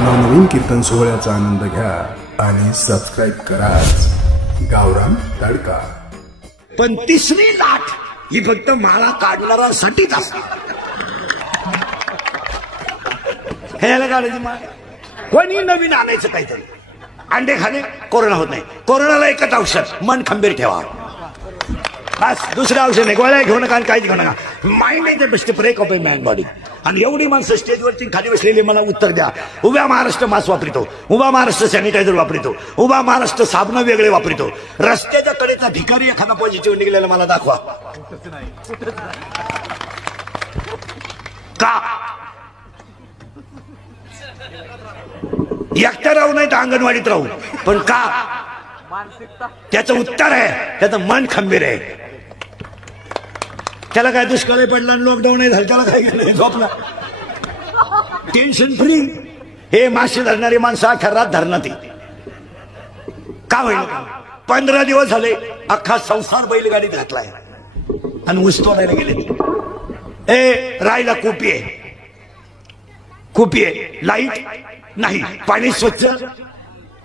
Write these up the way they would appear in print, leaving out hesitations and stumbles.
नवनवीन कीर्तन सोहळ्याचा आनंद घ्या आणि सबस्क्राईब करा गावरान तडका। पण तिसरी लाट ही फक्त माळा काढणाऱ्यांसाठीच असते। ह्याला काढायची माळ कोणी नवीन आणायचं काहीतरी। अंडे खाणे कोरोना होत नाही। कोरोनाला एकच औषध, मन खंबीर ठेवा बस, दुसरं औषध नाही। गोळ्या घेऊ नका, काहीच घेऊ नका। Mind is the best break of a man body. आणि एवढी माणसं स्टेजवरती खाली बसलेली मला उत्तर द्या। उभ्या महाराष्ट्र मास्क वापरतो, उभा महाराष्ट्र सॅनिटायझर वापरतो, उभा महाराष्ट्र साबण वेगळे वापरतो। रस्त्याच्या कडेचा भिकारी एखादा पॉझिटिव्ह निघालेला मला दाखवा। का एकटा राहू नाही तर अंगणवाडीत राहू, पण का? त्याचं उत्तर आहे त्याचं मन खंबीर आहे। त्याला काय दुष्काळ पडला आणि लॉकडाऊन नाही झालं, त्याला काय केलं? झोपला, टेन्शन फ्री। हे मासे धरणारी माणसं अख्या रात धरणात का होईल? 15 दिवस झाले अख्खा संसार बैलगाडीत घातलाय आणि ऊस तोडायला गेले। ए रायला कुपी आहे, कुपी आहे, लाईट नाही, पाणी स्वच्छ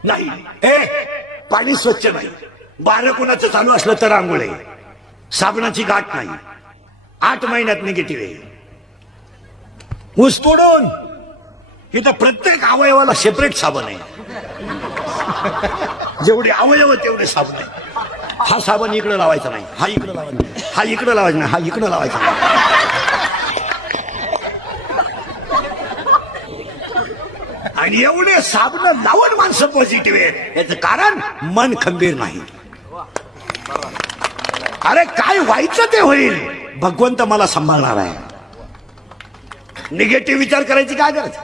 नाही। ए पाणी स्वच्छ नाही, बारं कुणाचं चालू असलं तर आंघोळ आहे, साबणाची गाठ नाही, 8 महिन्यात निगेटिव्ह आहे। ऊस तोडून इथं प्रत्येक अवयवाला सेपरेट साबण आहे। जेवढे अवयव तेवढे साबण आहे। हा साबण इकडे लावायचा नाही, हा इकडे लावायचा नाही, हा इकडे लावायचा नाही, हा इकडे लावायचा नाही। आणि एवढे साबण लावून माणसं पॉझिटिव्ह आहे, याचं कारण मन खंबीर नाही। अरे काय व्हायचं ते होईल, भगवंत मला सांभाळणार आहे। निगेटिव्ह विचार करायची काय गरज?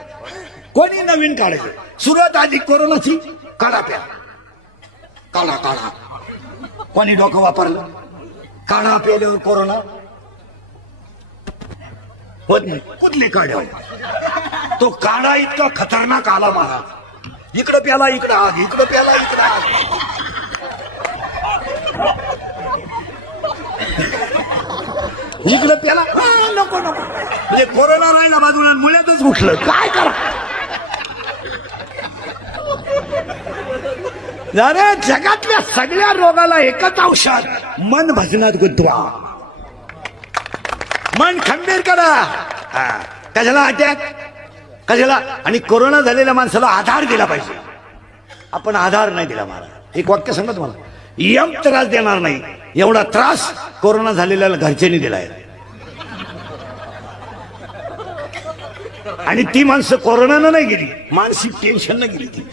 कोणी नवीन काढायचं। सुरुवात आधी कोरोनाची, काढा प्या, काढा काढा। कोणी डोकं वापरलं? काढा प्याल्यावर कोरोना होत नाही। कुठली काढ्या? तो काढा इतका खतरनाक आला महाराज। इकडं प्याला इकडं आग, इकडं प्याला इकडं आग। इकडं प्याला नको नको, म्हणजे कोरोना राहिला बाजूला, मुळ्यातच उठलं। काय करा? अरे जगातल्या सगळ्या रोगाला एकच औषध, मन भजनात गुंतवा, मन खंबीर करा। कशाला अटॅक, कशाला? आणि कोरोना झालेल्या माणसाला आधार दिला पाहिजे। आपण आधार नाही दिला महाराज। एक वाक्य सांगा तुम्हाला, यम त्रास देणार नाही एवढा त्रास कोरोना झालेल्या घरच्यांनी दिलाय। आणि ती माणसं कोरोनानं नाही गेली, मानसिक टेन्शन न गेली ती।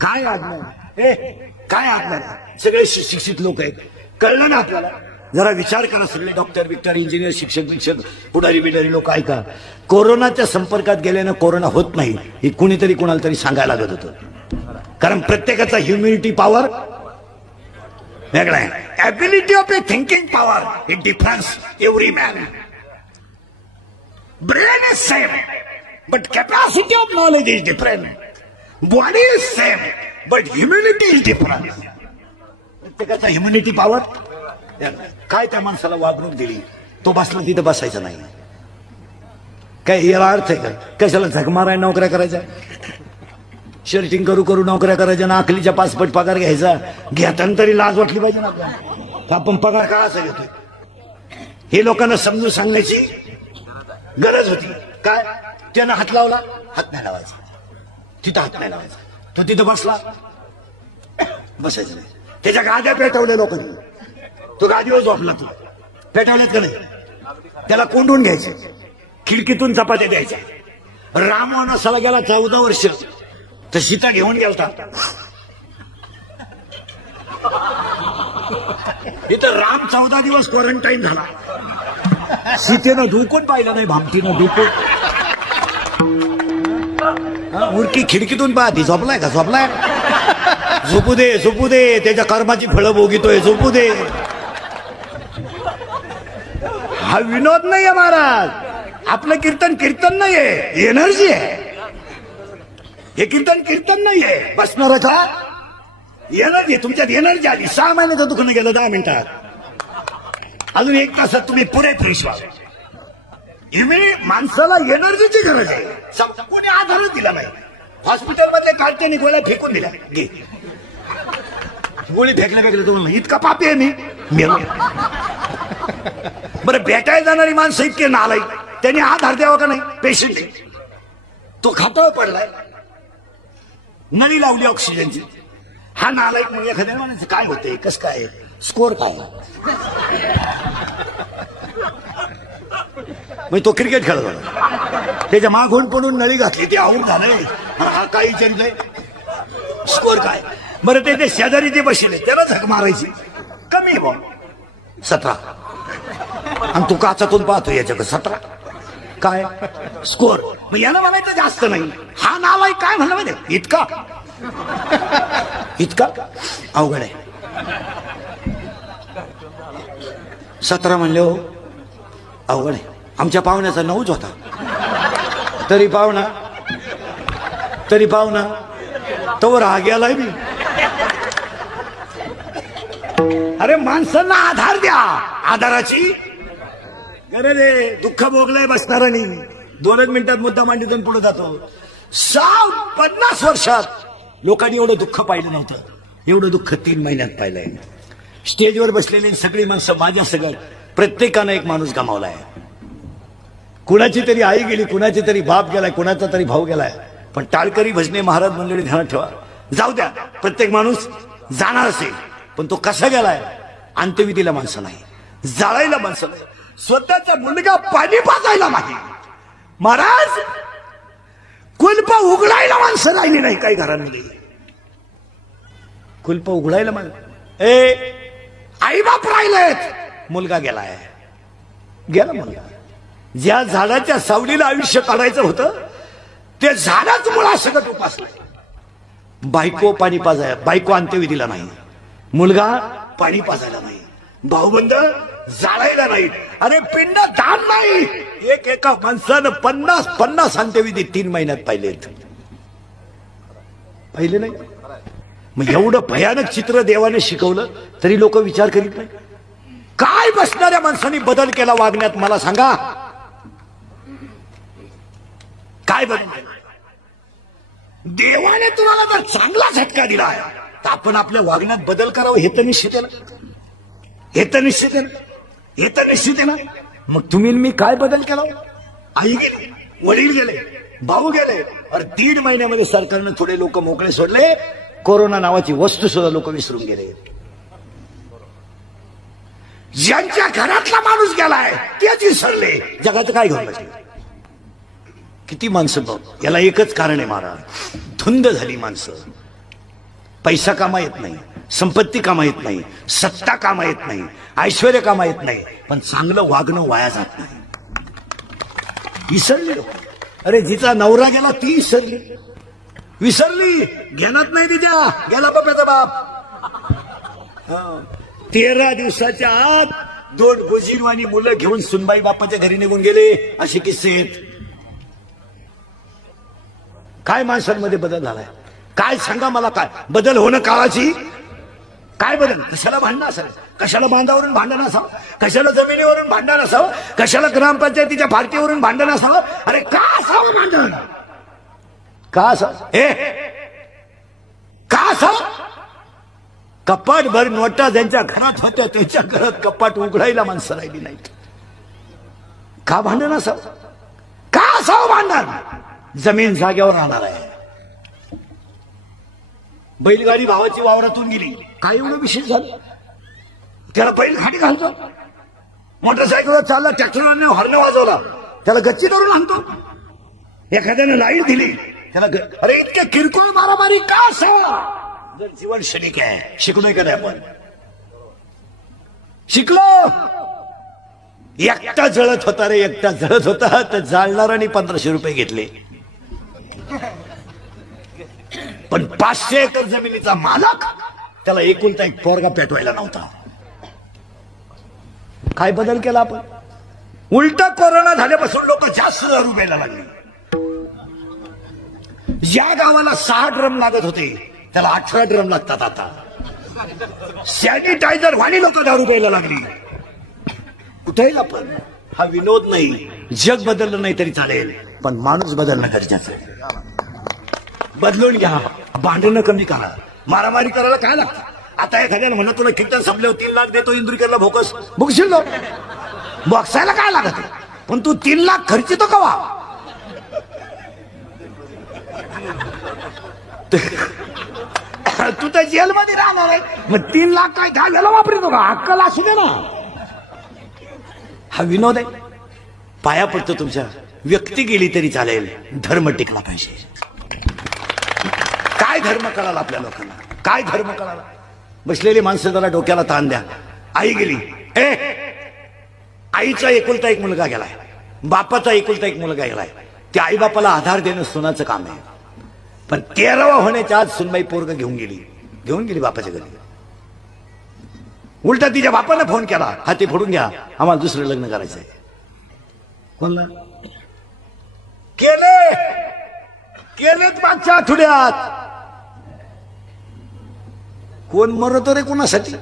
काय आज्ञा, काय आज्ञा? सगळे शिक्षित लोक आहेत, कळलं ना आपल्याला? जरा विचार करा सगळे डॉक्टर बिक्टर इंजिनियर शिक्षक पुढारी बिडारी लोक ऐका। कोरोनाच्या संपर्कात गेल्यानं कोरोना होत नाही हे कुणीतरी कुणाला तरी सांगायला लागत होतं, कारण प्रत्येकाचा ह्युमिनिटी पॉवर वेगळा आहे। Ability of a thinking power it difference every man. Brain is same but capacity of knowledge is different. Body is same but humanity is different. प्रत्येकाचा ह्युमिनिटी पॉवर काय? त्या माणसाला वागणूक दिली, तो बसला तिथं बसायचा नाही। काय याला अर्थ आहे का? कशाला झक माराय नोकऱ्या करायच्या, शर्टिंग करू करू नोकऱ्या करायच्या ना, अकलीच्या 5 पट पगार घ्यायचा। घेताना तरी लाज वाटली पाहिजे ना आपल्याला, आपण पगार का असा घेतोय हे लोकांना समजून सांगण्याची गरज होती। काय त्यानं हात लावला, हात नाही लावायचा, तिथं हात नाही लावायचा। तो तिथं बसला, बसायचं नाही। त्याच्या गाद्या पेटवल्या लोकांनी, तो गादीवर झोपला, तू पेटवल्यात का नाही? त्याला कोंडून घ्यायचे, खिडकीतून चपात्या द्यायच्या। राम वनवासाला गेला 14 वर्ष, तर सीता घेऊन गेलता। इथं राम 14 दिवस क्वारंटाईन झाला, सीतेनं ढुकून पाहिलं नाही, भामतीनं ढुकून। उरकी खिडकीतून पाहती, झोपलाय का? झोपलाय, झोपू दे झोपू दे, त्याच्या कर्माची फळं भोगितोय, झोपू दे। हा विनोद नाहीये महाराज, आपलं कीर्तन कीर्तन नाहीये, एनर्जी आहे। हे कीर्तन कीर्तन नाहीये, बसणार का? एनर्जी, तुमच्यात एनर्जी आली। 6 महिन्याचं दुखणं गेलं 10 मिनिटात, अजून 1 तासात तुम्ही पुढे फ्रेश व्हा। माणसाला एनर्जीची गरज आहे। आधारच दिला नाही. हॉस्पिटलमधले काढते गोळ्या फेकून दिल्या. घे गोळी फेकल्या फेकल्या तो इतका पापी आहे मी. बरं भेटायला जाणारी माणसं इतके नालायक, त्यांनी आधार द्यावा का नाही पेशंट? तो खातावर पडलाय, नळी लावली ऑक्सिजनची. हा नालायक मग एखाद्या म्हणायचं काय होते, कस काय, स्कोर काय? मग तो क्रिकेट खेळत होता, त्याच्या मागून पडून नळी घातली, ते आऊट झालं. हा काही विचारितोय स्कोर काय? बरं ते शेजारी ते बसले, त्याला झक मारायची. कमी बा 17, आणि तू काचातून पाहतो याच्याकडे 17 काय स्कोर? मग याला म्हणायचं जास्त नाही. हा नालायक काय म्हणलं माहिती, इतका इतका अवघड आहे. 17 म्हणले हो, अवघड आहे. आमच्या पाहुण्याचा 9च होता, तरी पाहुणा तोवर हा गेलाय मी. अरे माणसांना आधार द्या, आधाराची गरज आहे. दुःख भोगलंय बसणारांनी, 2 मिनिटात मुद्दा मांडीतून पुढे जातो. 50 वर्षात लोकांनी एवढं दुःख पाहिलं नव्हतं, एवढं दुःख 3 महिन्यात पाहिलंय. स्टेजवर बसलेली सगळी माणसं, माझ्या सगळं प्रत्येकानं एक माणूस गमावलाय. कुणाची तरी आई गेली, कुणाची तरी बाप गेलाय, कुणाचा तरी भाऊ गेलाय. पण टाळकरी भजने महाराज मंडळी ध्यानात ठेवा, जाऊ द्या प्रत्येक माणूस जाणार असेल, पण तो कसा गेलाय? अंत्यविधीला माणसं नाही, जाळायला माणसं नाही, स्वतःचा मुलगा पाणी पाजायला नाही. महाराज कुलप उघडायला माणसं राहिली नाही काही घरांमध्ये. कुलप उघडायला माणसं, आई बाप राहिलेत, मुलगा गेलाय. गेला मुलगा. ज्या झाडाच्या सावलीला आयुष्य काढायचं होतं ते झाडाच मुळा सगळं उपासलंय. बायको पाणी पाजाय, बायको अंत्यविधीला नाही, मुलगा पाणी पाजायला नाही, भाऊबंद जाळायला नाही. अरे पिंड दान नाही. एका माणसानं 50 अंत्यविधी 3 महिन्यात पाहिलेत. पाहिले नाही. मग एवढं भयानक चित्र देवाने शिकवलं तरी लोक विचार करीत नाही. काय बसणाऱ्या माणसांनी बदल केला वागण्यात, मला सांगा. काय बदल? देवाने तुम्हाला जर चांगला झटका दिला तर आपण आपल्या वागण्यात बदल करावं, हे तर निश्चित आहे ना. हे तर निश्चित आहे ना. मग तुम्ही मी काय बदल केला? आई गेली, वडील गेले, भाऊ गेले. अरे 3 महिन्यामध्ये सरकारनं थोडे लोक मोकळे सोडले. कोरोना नावाची वस्तू सुद्धा लोक विसरून गेले. ज्यांच्या घरातला माणूस गेलाय तेच विसरले. जगाचं काय घेऊन बसले? किती माणसं बघ. याला एकच कारण आहे महाराज, धुंद झाली माणसं. पैसा कामा येत नाही, संपत्ती कामा येत नाही, सत्ता कामा येत नाही, ऐश्वर्य कामा येत नाही, पण चांगलं वागणं वाया जात नाही. विसरली लोक. अरे जिचा नवरा गेला ती विसरली. घेण्यात नाही तिच्या, गेला बाप्याचा बाप. 13 दिवसाच्या आत 2 गोजीरवाणी मुलं घेऊन सुनबाई बापाच्या घरी निघून गेले. असे किस्से आहेत. काय माणसांमध्ये बदल झालाय? काय सांगा मला, काय बदल होणं काळाची? काय बदल? कशाला भांडण असावं? कशाला बांधावरून भांडण असावं? कशाला जमिनीवरून भांडण असावं? कशाला ग्रामपंचायतीच्या फारतीवरून भांडण असावं? अरे का असावं भांडण? का असावं? का असावं? कपाट भर नोटा ज्यांच्या घरात होत्या त्यांच्या घरात कपाट उघडायला माणसं राहिली नाहीत. का भांडण असावं? का असावं भांडण? जमीन जाग्यावर राहणार आहे. बैलगाडी भावाची वावरातून गेली, काय एवढं विशेष झालं? त्याला बैल खाली घालतो, मोटरसायकलवर चालला, ट्रॅक्टरने हॉर्न वाजवला, त्याला गच्ची धरून आणतो. एखाद्याने लाईट दिली त्याला, अरे इतके किरकोळ मारामारी का असावं? जर जीवन क्षणिक आहे. शिकलोय का नाही आपण? शिकलो. एकटा जळत होता रे, एकटा जळत होता, तर जाळणाराने 1500 रुपये घेतले. पण 500 एकर जमिनीचा मालक, त्याला एकुलता एक पोरगा पेटवायला नव्हता. काय बदल केला आपण? उलट कोरोना झाल्यापासून लोक जास्त दारू प्यायला लागले. या गावाला 6 ड्रम लागत होते, त्याला 18 ड्रम लागतात आता. सॅनिटायझर वाणी लोक दारू प्यायला लागली. कुठेही आपण हा विनोद नाही. जग बदललं नाही तरी चालेल, पण माणूस बदलणं गरजेचं आहे. बदलून घ्या, भांडणं कमी करा, मारामारी करायला काय लागतं. आता एखाद्याला म्हणा तुला कीर्तन संपल्यावर 3 लाख देतो इंदुरीकरला भोकस, भुकशील लो. बॉक्सायला काय लागत, पण तू 3 लाख खर्चितो कवा. तू तर जेलमध्ये राहणार आहे, मग 3 लाख काय घालायला वापरतो का. अक्कल असू दे ना. हा विनोद आहे. पाया पडतो तुमच्या. व्यक्ती गेली तरी चालेल, धर्म टिकला पाहिजे. काय धर्म कळाला आपल्या लोकांना, काय धर्म कळाला. बसलेली माणसं जरा डोक्याला ताण द्या. आई गेली, आईचा एकुलता एक मुलगा गेलाय, बापाचा एकुलता एक मुलगा गेलाय. त्या आई बापाला आधार देणं सुनाचं काम आहे. पण 13वा होण्याच्या आज सुनबाई पोरग घेऊन गेली बापाच्या घरी. उलटा तिच्या बापाने फोन केला, हाती फोडून घ्या, आम्हाला दुसरं लग्न करायचंय. कोणला केलेत मागच्या आठवड्यात. कोण मरतो रे कोणासाठी.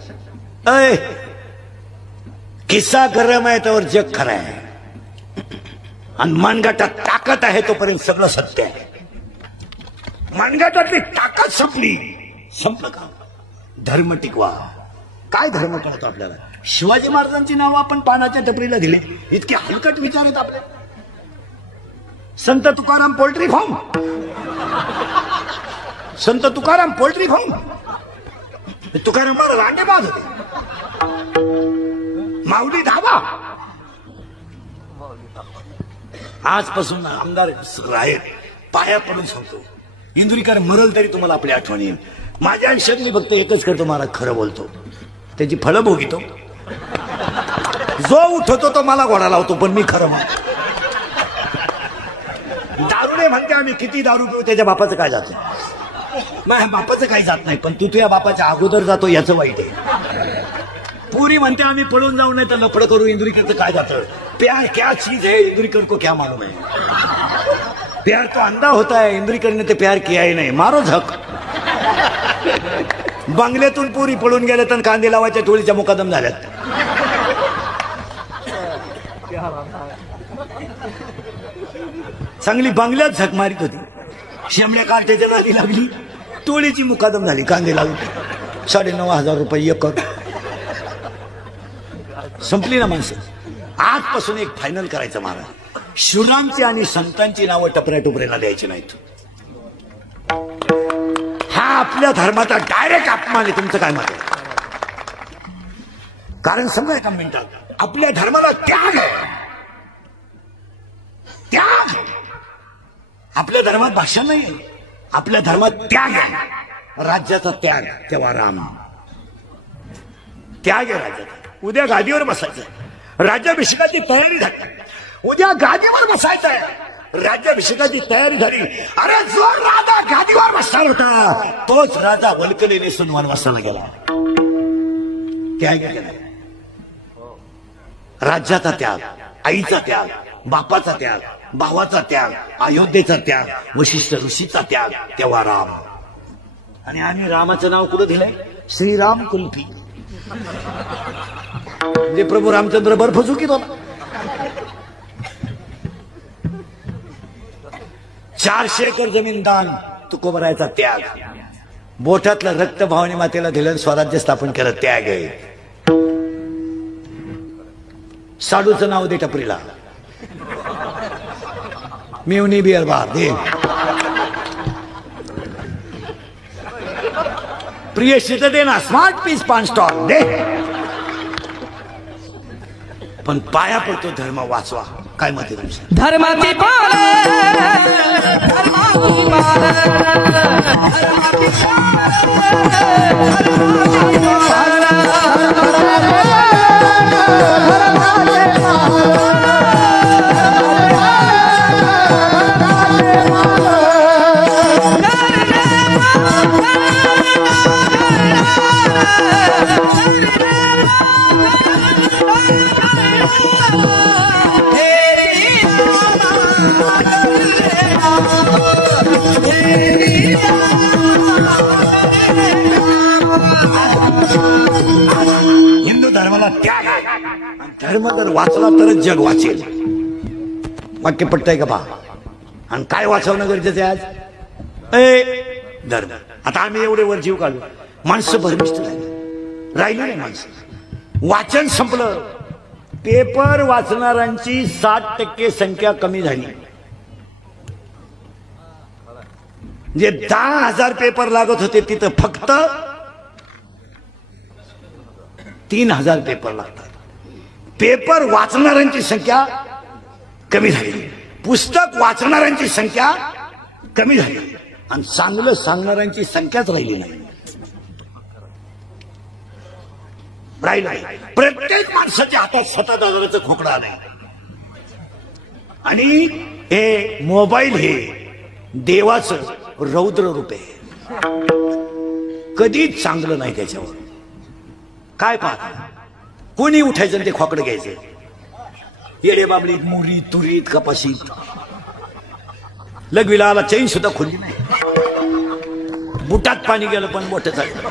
किस्सा गरम आहे त्यावर जग खरं आहे, आणि मनगटात ताकद आहे तोपर्यंत सगळं सत्य आहे. मनगटातली ताकद संपलं का. धर्म टिकवा. काय धर्म कळतो आपल्याला. शिवाजी महाराजांची नावं आपण पानाच्या टपरीला दिले, इतके हलकट विचार आहेत आपले. संत तुकाराम पोल्ट्री फार्म, संत तुकाराम पोल्ट्री फार्म. तुकाराम महाराज रांडे बाद होते. माऊली धाबा. आजपासून आमदार आहेत, पाया पडून सांगतो, इंदुरीकर मरल तरी तुम्हाला आपली आठवण येईल. माझ्या आयुष्यात मी फक्त एकच करतो, महाराज खरं बोलतो, त्याची फळं भोगितो. जो उठवतो तो मला घोडा लावतो, पण मी खरं म्हणतो. दारुडे म्हणते आम्ही किती दारू पिऊ, त्याच्या बापाचं काय जातं. माझ्या बापाचं काही जात नाही, पण तू तुझ्या बापाच्या अगोदर जातो याचं वाईट आहे. पुरी म्हणते आम्ही पळून जाऊ नये तर लफडं करू, इंदुरीकरचं काय जातं. प्यार क्या चीज है, इंदुरीकर को क्या मालूम है. प्यार तो अंधा होता है, इंदुरीकर ने तो प्यार किया ही नाही. मारो झक. बंगल्यातून पुरी पळून गेले तर कांदे लावायच्या टोळीच्या मुकादम झाल्यात. चांगली बंगल्यात झक मारित होती, शेमड्या कार्ट्याच्या नादी लागली, टोळीची मुकादम झाली. कांदे लावून 9,500 रुपये एकर. संपली ना माणसं. आजपासून एक फायनल करायचं महाराज, शूरांची आणि संतांची नावं टपऱ्या टोपऱ्याला द्यायची नाहीत. हा आपल्या धर्माचा डायरेक्ट अपमान आहे. तुमचं काय मत आहे. कारण समजा एका मिनिटात आपल्या धर्माला त्याग आहे. त्याग आपल्या धर्मात भाषा नाही, आपल्या धर्मात त्याग आहे. राज्याचा त्याग, तेव्हा राम. त्याग आहे राज्याचा. उद्या गादीवर बसायचं, राज्याभिषेकाची तयारी झाली. उद्या गादीवर बसायचं आहे, राज्याभिषेकाची तयारी झाली. अरे जो राजा गादीवर बसणार होता तोच राजा वल्कली नेसून वनवासाला गेला. त्याग केला. राज्याचा त्याग, आईचा त्याग, बापाचा त्याग, भावाचा त्याग, अयोध्येचा त्याग, वशिष्ठ ऋषीचा त्याग, तेव्हा राम. आणि आम्ही रामाचं नाव कुठं दिलंय, श्रीराम कुल्फी. म्हणजे प्रभू रामचंद्र बर्फ चुकीत होता. 400 एकर जमीन दान, तुकोबरायचा त्याग, बोटातलं रक्त भावानी मातेला दिलं, स्वराज्य स्थापन केलं, त्याग आहे. साडूचं नाव दे टपरीला, मिवनी बिअर बार दे. प्रिय शीत दे ना, स्मार्ट पीस 5 स्टॉल दे. पण पाया पडतो धर्म वाचवा. काय मत आहे तुमचं. धर्माची हिंदू धर्माला धर्म जर वाचला तरच जग वाचेल. वाक्य पटतंय का पहा. आणि काय वाचवणं गरजेचं आहे आज? धर्म. आता आम्ही एवढे वर जीव काढलो, माणसं भरमिष्ट राहिली नाही. माणसं वाचन संपलं. पेपर वाचणाऱ्यांची 60% संख्या कमी झाली. जे 10,000 पेपर लागत होते तिथं फक्त 3,000 पेपर लागतात. पेपर वाचणाऱ्यांची संख्या कमी झाली, पुस्तक वाचणाऱ्यांची संख्या कमी झाली, आणि चांगलं सांगणाऱ्यांची संख्याच राहिली नाही. प्रत्येक माणसाच्या हातात 7,000चं खोकडं आलंय. आणि हे मोबाईल हे देवाचं रौद्र रूप आहे. कधीच चांगलं नाही त्याच्यावर. काय पाहता, कोणी उठायचं ते खोकडं घ्यायचं. येडे बाबलीत, मुरीत, तुरीत, कपाशीत. लघवीला आला चैन सुद्धा खोलली नाही. बुटात पाणी गेलं पण मोठं झालं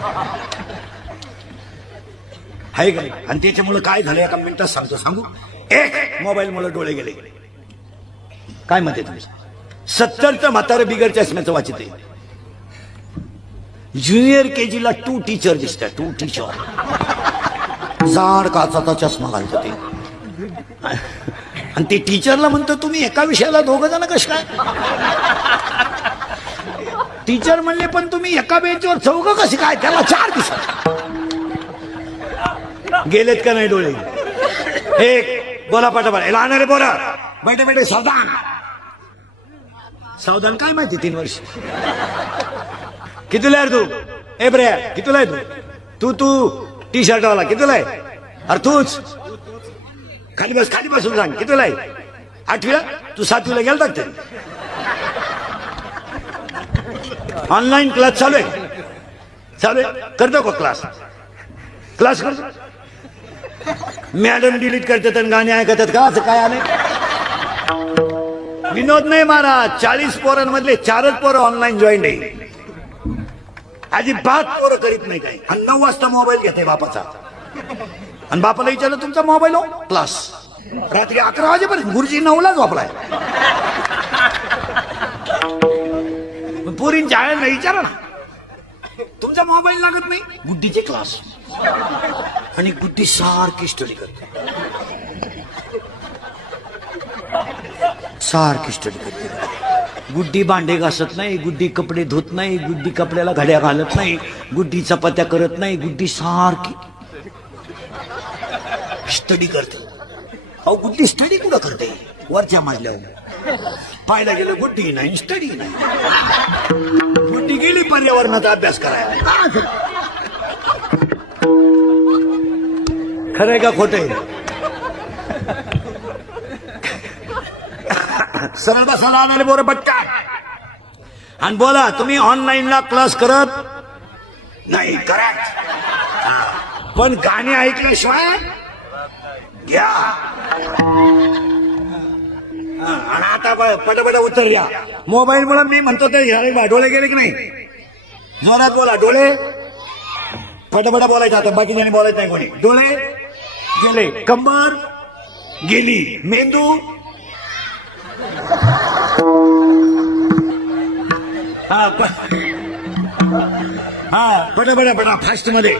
आहे का. आणि त्याच्यामुळे काय झालं एका मिनिटात सांगू. एक मोबाईलमुळे डोळे गेले. काय म्हणते तुमचं? 70चं म्हातारं बिगर चष्म्याचं वाचित आहे. ज्युनियर KG ला 2 टीचर दिसतात. 2 टीचर जाड काचाचा चष्मा घालतो ते. आणि ते टीचरला म्हणतो तुम्ही एका विषयाला 2 जण कसे काय? टीचर म्हणले पण तुम्ही एका बेंचवर 4 कसे काय? त्याला 4 दिसत. गेलेत का नाही डोळे? एक बोला पटापट. लहान रे बोला. बैठे बैठे सावधान. सावधान काय माहिती? 3 वर्ष. कितीला आहे तू? ए ब्रे कितीला आहे तू टी शर्ट वाला कितीला आहे? अरे तूच खाली बसून सांग कितीला आहे? 8वीला? तू 7वीला गेला ते. ऑनलाईन क्लास चालू आहे करतो का? क्लास करतो. मॅडम डिलीट करतात आणि गाणे ऐकतात का? असं काय आलंय? विनोद नाही महाराज. 40 पोरांमधले 4च पोरं ऑनलाईन जॉईन आहे. अजिबात पोरं करीत नाही काय. आणि 9 वाजता मोबाईल घेते बापाचा. आणि बापाला विचारलं तुमचा मोबाईल हो? क्लास. रात्री 11 वाजेपर्यंत. गुरुजी 9लाच वापराय. पोरींच्या आळ्यांना विचारा ना, तुमचा मोबाईल लागत नाही? गुड्डीचे क्लास. आणि गुड्डी सारखी स्टडी करते. गुड्डी भांडे घासत नाही, गुड्डी कपडे धुत नाही, गुड्डी कपड्याला घड्या घालत नाही, गुड्डी चपात्या करत नाही. गुड्डी सारखी स्टडी करते. अहो गुड्डी स्टडी कुठं करते? वरच्या मजल्यावर. पाहायला गेलं गुड्डी नाही, स्टडी नाही. गुड्डी गेली पर्यावरणाचा अभ्यास करायला. खरंय का खोटं आहे? सरळ बसायला आणाले बोर बट्टा. आणि बोला तुम्ही ऑनलाईनला क्लास करत नाही. करेक्ट. पण गाणे ऐकल्याशिवाय घ्या. आणि आता पटापट उत्तर द्या. मोबाईल मुळे मी म्हणतो ते डोळे गेले की नाही? जोरात बोला. डोळे पटापट बोलायचं. आता बाकी जणी बोलायचं नाही कोणी. डोळे गेले, कंबर गेली, मेंदू पटा फास्ट मध्ये.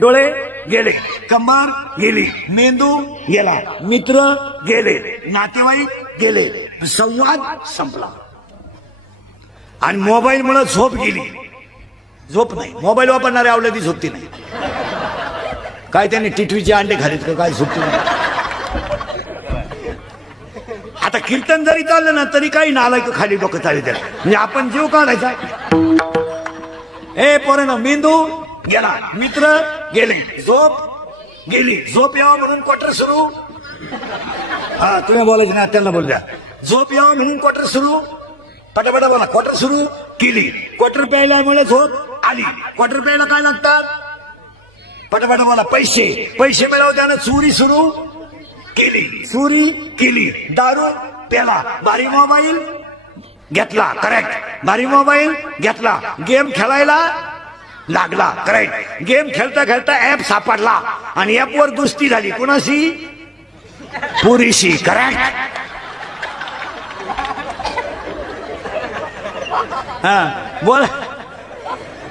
डोळे गेले, कंबर गेली, मेंदू गेला, मित्र गेले, नातेवाईक गेले, संवाद संपला. आणि मोबाईल मुळे झोप गेली. झोप नाही. मोबाईल वापरणारे आवडती झोपती नाही. काय त्यांनी टिटवीचे अंडे खालीत का काय? झोपती नाही. आता कीर्तन जरी चाललं ना तरी काही नालायक खाली डोकं चालू त्याला. म्हणजे आपण जीव काढायचा. पोरांनो मेंदू गेला, मित्र गेले, झोप गेली. झोप यावं म्हणून क्वार्टर सुरू. तुम्ही बोलायचं ना, त्यांना बोल द्या. झोप यावं म्हणून क्वार्टर सुरू. पटापटा बोला. क्वार्टर सुरू केली. क्वार्टर प्यायल्यामुळे झोप आली. क्वार्टर प्यायला काय लागतात? पटापटा बोला. पैसे मिळवत्यानं चोरी सुरू केली. चोरी केली. दारू प्याला. भारी मोबाईल घेतला. करेक्ट. भारी मोबाईल घेतला. गेम खेळायला लागला. करेक्ट. गेम खेळता खेळता ऍप सापडला आणि ऍपवर दुस्ती झाली. कोणाशी? पुरीशी. करेक्ट. हा बोला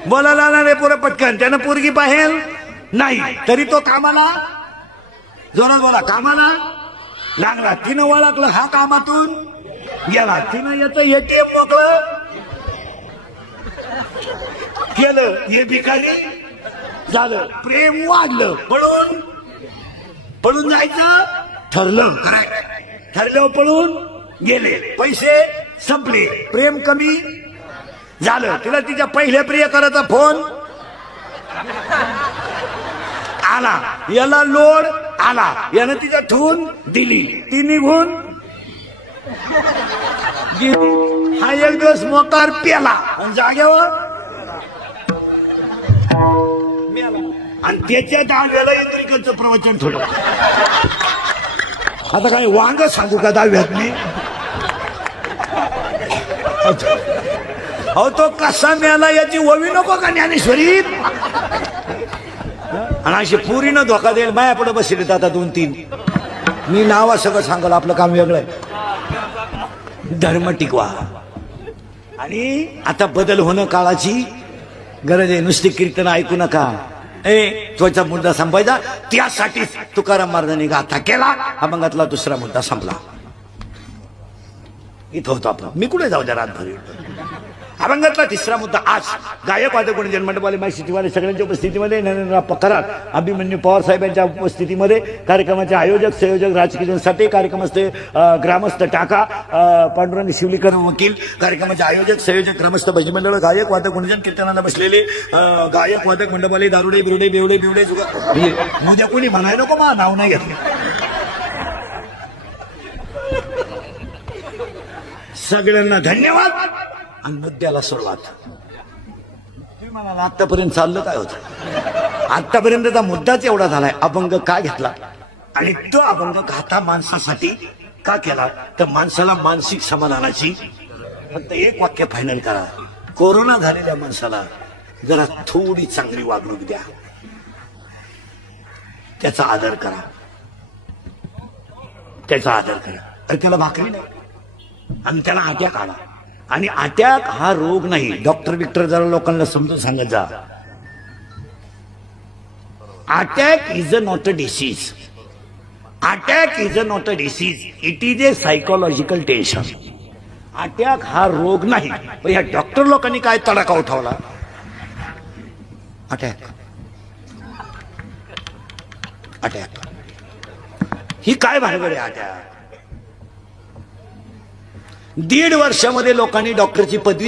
बोलायला ना रे पुरं पटकन. त्यानं पोरगी पाहेल नाही तरी तो कामाला, जोरात बोला, कामाला लागला. तिनं ओळखलं हा कामातून गेला. तिनं येतं एटीएम मोकळं केलं. हे भिकारी झालं. प्रेम वाढलं. पळून पळून जायचं ठरलं. ठरलं पळून गेले. पैसे संपले. प्रेम कमी झालं. तिला तिच्या पहिल्या प्रियकराचा फोन आला. याला लोड आला. यानं तिचा ठेवून दिली. ती निघून गेली. हा एक दिवस मोकार पेला जाग्यावर आणि त्याच्या दहाव्याला इंद्रिकांचं प्रवचन ठेवलं. आता काय वांग सांगू का दहाव्यात मी? अहो तो कसा मेला याची ओवी नको का ज्ञानेश्वरीत? आणि अशी पुरीनं धोका देईल. माया पुढे बसले आता 2-3. मी नाव सगळं सांगल. आपलं काम वेगळं आहे. धर्म टिकवा. आणि आता बदल होणं काळाची गरज आहे. नुसती कीर्तन ऐकू नका. त्वचा मुद्दा संपायचा. त्यासाठी तुकाराम महाराजांनी गाथा केला. अभंगातला दुसरा मुद्दा संपला. इथं होतो आपण. मी कुठे जाऊ द्या रातभर. अभंगातला तिसरा मुद्दा आज गायक वादक गुणजन मंडपवाले माय सिटीवाले सगळ्यांच्या उपस्थितीमध्ये, नरेंद्र कराड, अभिमन्यू पवार साहेबांच्या उपस्थितीमध्ये, कार्यक्रमाचे आयोजक संयोजक राजकिरण साठे, कार्यक्रमस्थ ग्रामस्थ टाका, पांडुरंग शिवलीकर वकील, कार्यक्रमाचे आयोजक संयोजक ग्रामस्थ भजनी मंडळ, गायक वादक गुणजन कीर्तनाला बसलेले गायक वादक मंडपवाले, दारुडे बिरुडे बेवडे बिवडे उद्या कोणी म्हणाय नको मा नाव नाही घेतलं. सगळ्यांना धन्यवाद आणि मुद्द्याला सुरुवात. तुम्ही म्हणाला आतापर्यंत चाललं काय होतं? आतापर्यंतचा मुद्दाच एवढा झालाय. अभंग का घेतला आणि तो अभंग गाथा माणसासाठी का केला? तर माणसाला मानसिक समाधानाची फक्त एक वाक्य फायनल करा. कोरोना झालेल्या माणसाला जरा थोडी चांगली वागणूक द्या. त्याचा आदर करा. त्याचा आदर करा. अरे त्याला भाकरी नाही आणि त्याला अटॅक आला. आणि अटॅक हा रोग नाही. डॉक्टर विक्टर जरा लोकांना समजून सांगत जा. Attack is a not a disease. Attack is a not a disease. It is a psychological tension. Attack हा रोग नाही. पण या डॉक्टर लोकांनी काय तडाखा उठवला? अटॅक अटॅक ही काय भानगड आहे? अटॅक 1.5 वर्षामध्ये लोकांनी डॉक्टरची पदवी